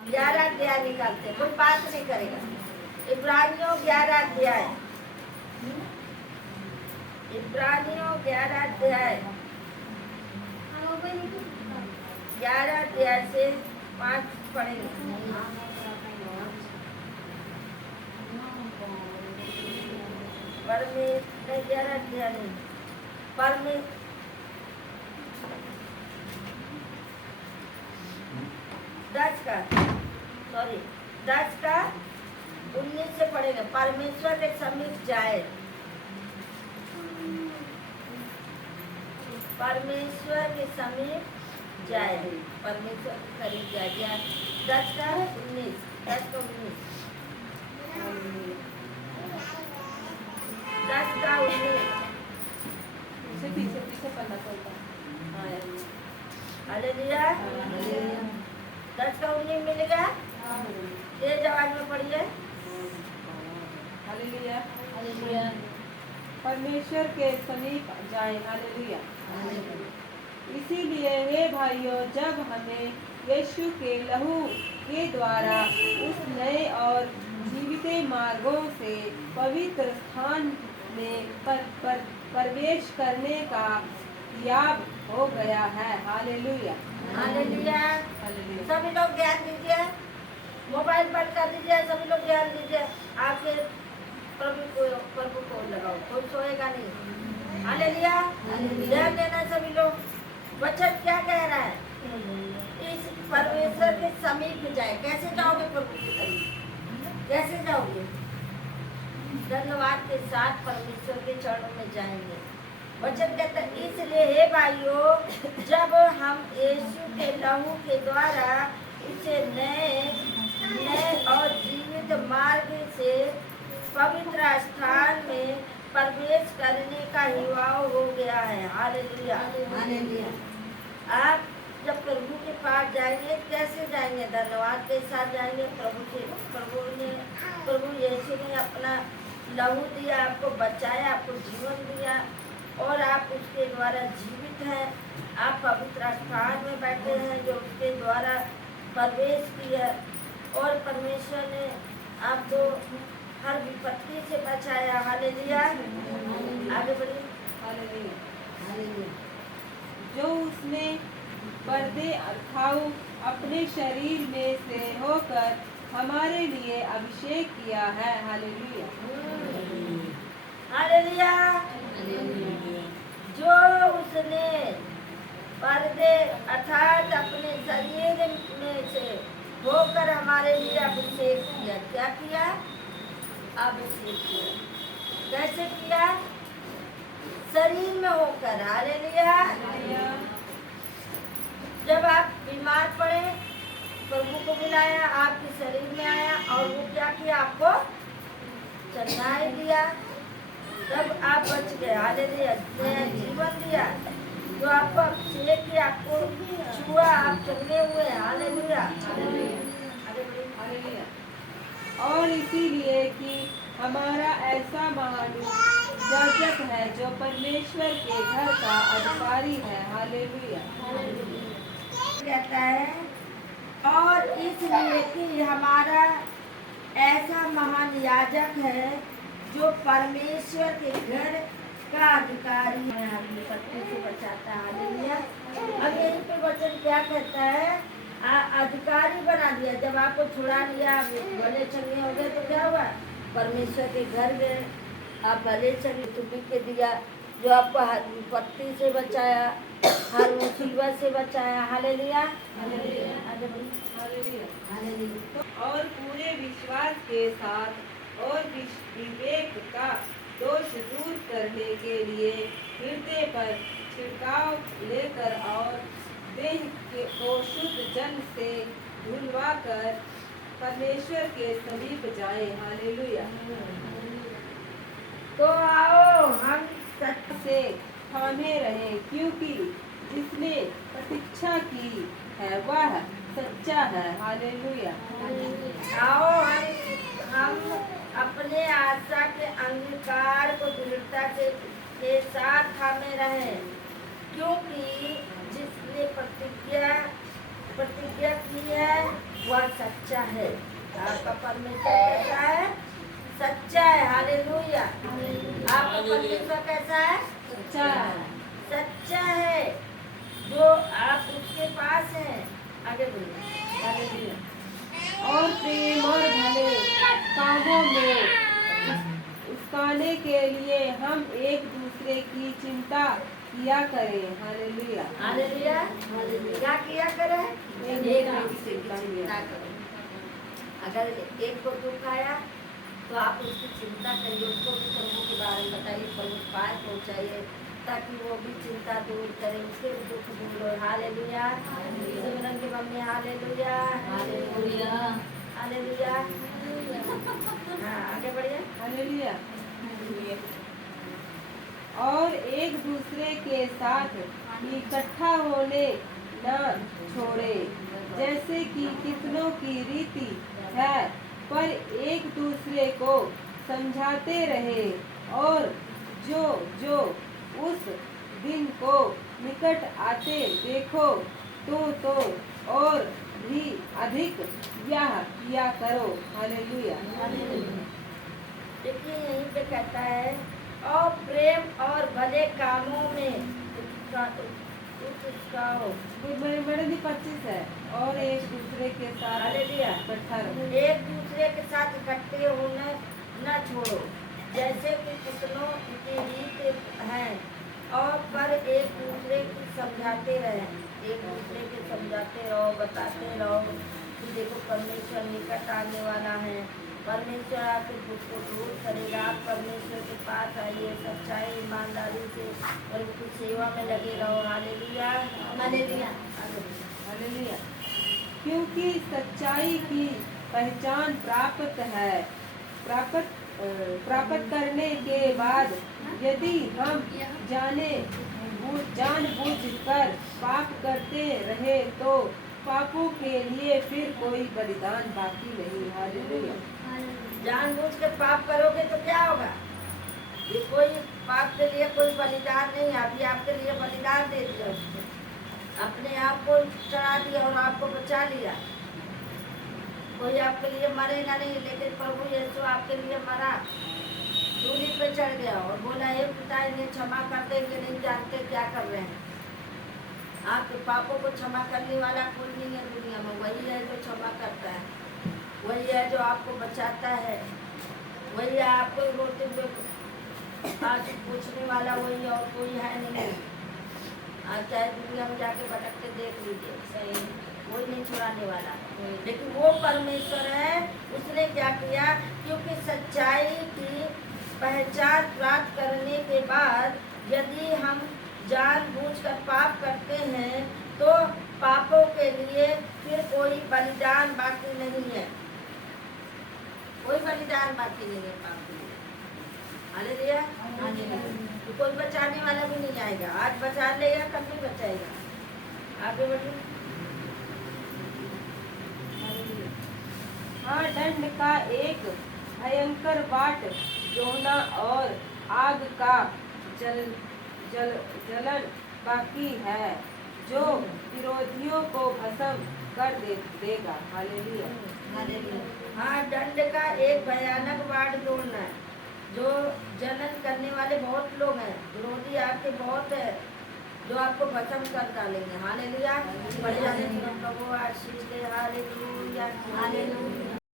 11 अध्याय निकालते हैं, कोई बात नहीं करेगा। इब्रानियों 11 अध्याय, इब्रानियों 11 अध्याय, 11 अध्याय से 5 पढ़ेंगे। परमेश्वर 11 अध्याय नहीं, परमेश्वर 10 का 19 से पढ़ेंगे। परमेश्वर के समीप जाए, परमेश्वर के समीप जाए, परमेश्वर के करीब जाए। 10 का 19, 10 का 19, 10 का 19 पीछे पढ़ना पड़ता है। हालेलुया। 10 का 19 मिल गया। तेज आवाज में पढ़िए। हालेलुया। हालेलुया। परमेश्वर के समीप जाएं। हालेलुया। इसीलिए हे भाइयों, जब हमें यीशु के लहू के द्वारा उस नए और जीवित मार्गों से पवित्र स्थान में प्रवेश करने का याब हो गया है। हालेलुया। हालेलुया। सभी लोग ध्यान दीजिए, मोबाइल बंद कर दीजिए, सभी लोग ध्यान दीजिए। आपके प्रभु को लगाओ, कोई सोएगा नहीं। हालेलुया। ध्यान देना सभी लोग। वचन क्या कह रहा है? इस परमेश्वर के समीप जाए। कैसे जाओगे प्रभु के करीब? कैसे जाओगे? धन्यवाद के साथ परमेश्वर के चरणों में जाएंगे। वचन कहता है, इसलिए हे भाइयों, जब हम यीशु के लहू के द्वारा इसे नए और जीवित मार्ग से पवित्र स्थान में प्रवेश करने का हिवाव हो गया है। हालेलुया। हालेलुया। आप जब प्रभु के पास जाएंगे, कैसे जाएंगे? धन्यवाद के साथ जाएंगे। प्रभु यीशु ने अपना लहू दिया, आपको बचाया, आपको जीवन दिया और आप उसके द्वारा जीवित हैं। आप पवित्र स्थान में बैठे हैं जो उसके द्वारा प्रवेश किया, और परमेश्वर ने आपको हर विपत्ति से बचाया। हालेलुया। आगे बढ़िए। हालेलुया। हालेलुया। जो उसने पर्दे अर्थात अपने शरीर में से होकर हमारे लिए अभिषेक किया है। हालेलुया। हालेलुया। जो उसने पर्दे अर्थात अपने शरीर में से होकर हमारे लिए अभिषेक किया। क्या किया? अभिषेक किया। कैसे किया? शरीर में होकर। हालेलुया। जब आप बीमार पड़े, प्रभु को बुलाया, आपके शरीर में आया और वो क्या किया? आपको चंगाई दिया, तब आप बच गए। हालेलुया। नया जीवन दिया, जो आपको अभिषेक किया, आपको छुआ, आप चंगे हुए। हालेलुया। हालेलुया। और इसीलिए कि हमारा ऐसा महान याजक है जो परमेश्वर के घर का अधिकारी है। हालेलुया। कहता है, और इसलिए कि हमारा ऐसा महान याजक है जो परमेश्वर के घर का अधिकारी है, हमें विपत्ति से बचाता है। हालेलुया। अब यहीं पे वचन क्या कहता है? अधिकारी बना दिया। जब आपको छुड़ा लिया, आप भले चंगे हो गए, तो क्या हुआ? परमेश्वर के घर गए, आप भले चंगे, तुम्हें के दिया, जो आपको हर विपत्ति से बचाया, हर मुसीबत से बचाया। हालेलुया। और पूरे विश्वास के साथ और विवेक का दोष दूर करने के लिए हृदय पर छिड़काव लेकर और देह को शुद्ध जल से धुलवा कर परमेश्वर के समीप जाए। हालेलुया। तो आओ हम सत्य से थामे रहें, क्योंकि जिसने प्रतीक्षा की है वह सच्चा है। हालेलुया। आओ हम अपने आशा के अंगीकार को दृढ़ता के साथ थामे रहें, क्योंकि जिसने प्रतिज्ञा की है वह सच्चा है। आपका परमेश्वर कैसा है? सच्चा है। हालेलुया। आपका परमेश्वर कैसा है? सच्चा है। सच्चा है। जो आप उसके पास हैं, आगे बोलिए। हालेलुया। और प्रेम और भले कामों में उस्काने के लिए हम एक दूसरे की चिंता किया करें। हालेलुया। हालेलुया। क्या किया करें? एक दूसरे की चिंता करें। अगर एक को दुख आया तो आप उसकी चिंता करिए, उसको भी प्रभु के बारे में बताइए, प्रभु पार पहुँचाइए, ताकि वो भी चिंता दूर करे, उसके भी दुख दूर हो। हालेलुया। सिमरन की मम्मी हालेलुया। हालेलुया। हालेलुया। हाँ, आगे बढ़िए। हालेलुया। और एक दूसरे के साथ इकट्ठा होने न छोड़े, जैसे कि कितनों की रीति है, पर एक दूसरे को समझाते रहे, और जो जो उस दिन को निकट आते देखो तो और भी अधिक यह किया करो। हालेलुया। देखिए यहीं पे कहता है, और प्रेम और भले कामों में उत्साह। बड़े 25 है। और एक दूसरे के साथ हालेलुया। इकट्ठा रहो। एक दूसरे के साथ इकट्ठे होने न छोड़ो, जैसे कि कितनों की रीत है, और पर एक दूसरे की समझाते रहे। एक दूसरे के समझाते रहो, बताते रहो कि देखो परमेश्वर निकट आने वाला है, परमेश्वर आपके दुख को दूर करेगा। आप परमेश्वर के पास आइए, सच्चाई ईमानदारी से और उसकी सेवा में लगे रहो। हालेलुया। हालेलुया। हालेलुया। क्योंकि सच्चाई की पहचान प्राप्त करने के बाद यदि हम जानबूझकर पाप करते रहे तो पापों के लिए फिर कोई बलिदान बाकी नहीं। हालेलुया। जानबूझ के पाप करोगे तो क्या होगा? ये कोई पाप के लिए कोई बलिदान नहीं, अभी आपके लिए बलिदान दे दिया उसने, अपने आप को चढ़ा दिया और आपको बचा लिया। कोई आपके लिए मरेगा नहीं, लेकिन प्रभु यीशु आपके लिए मरा, सूली पे चढ़ गया और बोला, हे पिता इन्हें क्षमा कर देंगे, नहीं जानते क्या कर रहे हैं। आपके पापों को क्षमा करने वाला कोई नहीं है दुनिया में, वही है जो क्षमा करता है, वही है जो आपको बचाता है, वही है आपको रोते हुए आज पूछने वाला, वही और कोई है नहीं। आज चाहे दुनिया में जाके भटक के देख लीजिए, सही कोई नहीं छुड़ाने वाला, लेकिन वो परमेश्वर है। उसने क्या किया? क्योंकि सच्चाई की पहचान प्राप्त करने के बाद यदि हम जानबूझकर पाप करते हैं तो पापों के लिए फिर कोई बलिदान बाकी नहीं है, कोई बलिदान बाकी नहीं है पाप के लिए। हालेलुया। तो कोई बचाने वाला भी नहीं आएगा, आज बचा लेगा कल नहीं बचाएगा। आगे बढ़िए। हाँ, दंड का एक भयंकर बाट जोहना और आग का जलन बाकी है, जो विरोधियों को भस्म कर देगा। हालेलुया। हाँ, दंड का एक भयानक बाट जोड़ना है, जो जलन करने वाले बहुत लोग हैं, विरोधी आपके बहुत है, जो आपको भस्म कर डालेंगे। हालेलुया। बढ़ जाने प्रभु आशीष दे। हालेलुया। हालेलुया।